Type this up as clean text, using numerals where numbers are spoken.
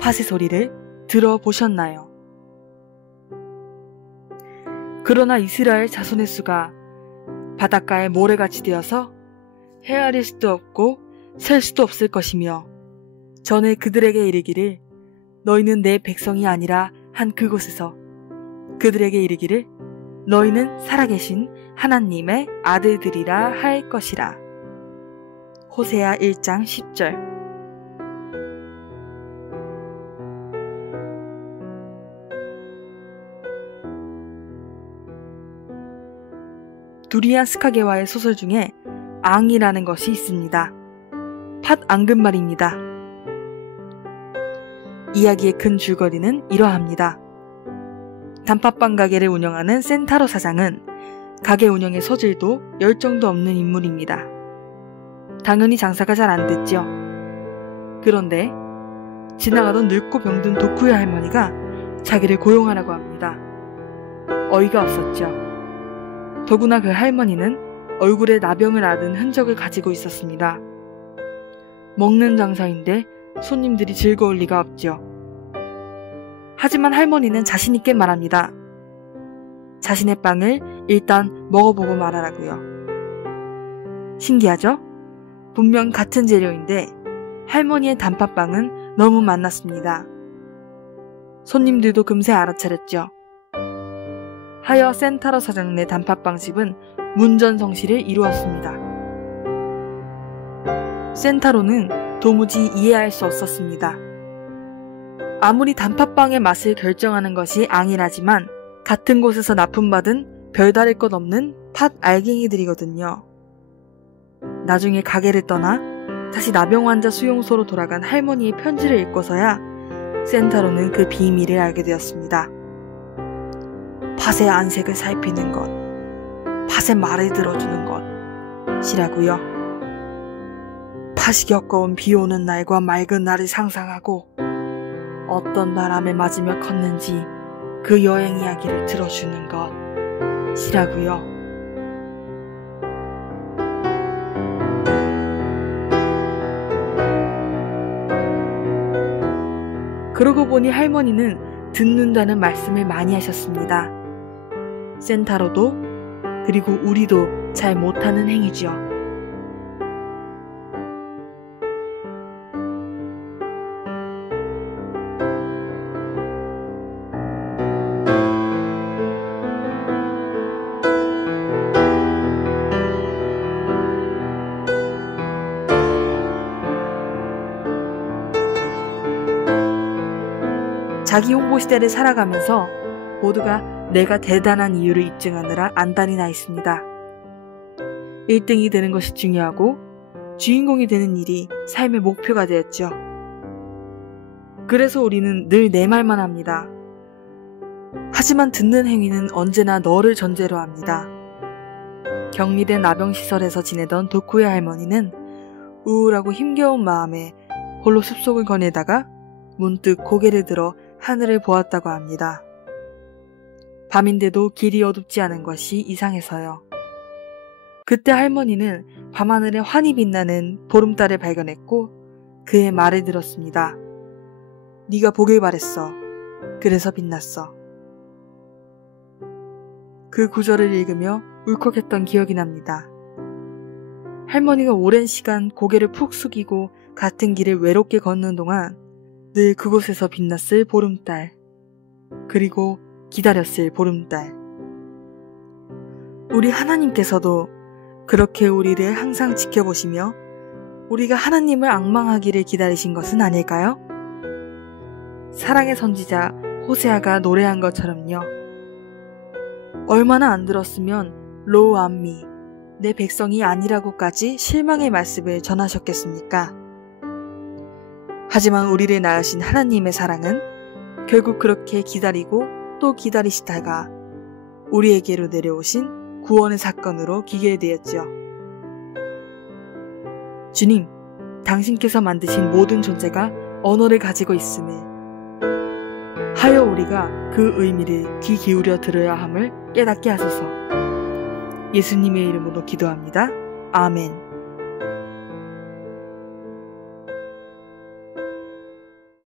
팥의 소리를 들어보셨나요? 그러나 이스라엘 자손의 수가 바닷가에 모래같이 되어서 헤아릴 수도 없고 셀 수도 없을 것이며 전에 그들에게 이르기를 너희는 내 백성이 아니라 한 그곳에서 그들에게 이르기를 너희는 살아계신 하나님의 아들들이라 할 것이라. 호세아 1장 10절. 두리안 스카게와의 소설 중에 앙이라는 것이 있습니다. 팥 앙금말입니다. 이야기의 큰 줄거리는 이러합니다. 단팥빵 가게를 운영하는 센타로 사장은 가게 운영의 소질도 열정도 없는 인물입니다. 당연히 장사가 잘 안 됐죠. 그런데 지나가던 늙고 병든 도쿠야 할머니가 자기를 고용하라고 합니다. 어이가 없었죠. 더구나 그 할머니는 얼굴에 나병을 앓은 흔적을 가지고 있었습니다. 먹는 장사인데 손님들이 즐거울 리가 없죠. 하지만 할머니는 자신있게 말합니다. 자신의 빵을 일단 먹어보고 말하라고요. 신기하죠? 분명 같은 재료인데 할머니의 단팥빵은 너무 맛났습니다. 손님들도 금세 알아차렸죠. 하여 센타로 사장네 단팥빵집은 문전성시를 이루었습니다. 센타로는 도무지 이해할 수 없었습니다. 아무리 단팥빵의 맛을 결정하는 것이 앙이라지만 같은 곳에서 납품받은 별다를 것 없는 팥 알갱이들이거든요. 나중에 가게를 떠나 다시 나병 환자 수용소로 돌아간 할머니의 편지를 읽고서야 센타로는 그 비밀을 알게 되었습니다. 팥의 안색을 살피는 것, 팥의 말을 들어주는 것이라고요. 팥이 겪어온 비 오는 날과 맑은 날을 상상하고 어떤 바람에 맞으며 컸는지 그 여행 이야기를 들어주는 것이라고요. 그러고 보니 할머니는 듣는다는 말씀을 많이 하셨습니다. 센타로도 그리고 우리도 잘 못하는 행위죠. 자기 홍보 시대를 살아가면서 모두가 내가 대단한 이유를 입증하느라 안달이 나 있습니다. 1등이 되는 것이 중요하고 주인공이 되는 일이 삶의 목표가 되었죠. 그래서 우리는 늘 내 말만 합니다. 하지만 듣는 행위는 언제나 너를 전제로 합니다. 격리된 나병시설에서 지내던 도쿠야 할머니는 우울하고 힘겨운 마음에 홀로 숲속을 거닐다가 문득 고개를 들어 하늘을 보았다고 합니다. 밤인데도 길이 어둡지 않은 것이 이상해서요. 그때 할머니는 밤하늘에 환히 빛나는 보름달을 발견했고 그의 말을 들었습니다. 네가 보길 바랬어. 그래서 빛났어. 그 구절을 읽으며 울컥했던 기억이 납니다. 할머니가 오랜 시간 고개를 푹 숙이고 같은 길을 외롭게 걷는 동안 늘 그곳에서 빛났을 보름달, 그리고 기다렸을 보름달. 우리 하나님께서도 그렇게 우리를 항상 지켜보시며 우리가 하나님을 앙망하기를 기다리신 것은 아닐까요? 사랑의 선지자 호세아가 노래한 것처럼요. 얼마나 안 들었으면 로우 암미, 내 백성이 아니라고까지 실망의 말씀을 전하셨겠습니까? 하지만 우리를 낳으신 하나님의 사랑은 결국 그렇게 기다리고 또 기다리시다가 우리에게로 내려오신 구원의 사건으로 기결되었죠. 주님, 당신께서 만드신 모든 존재가 언어를 가지고 있음을 하여 우리가 그 의미를 귀 기울여 들어야 함을 깨닫게 하소서. 예수님의 이름으로 기도합니다. 아멘.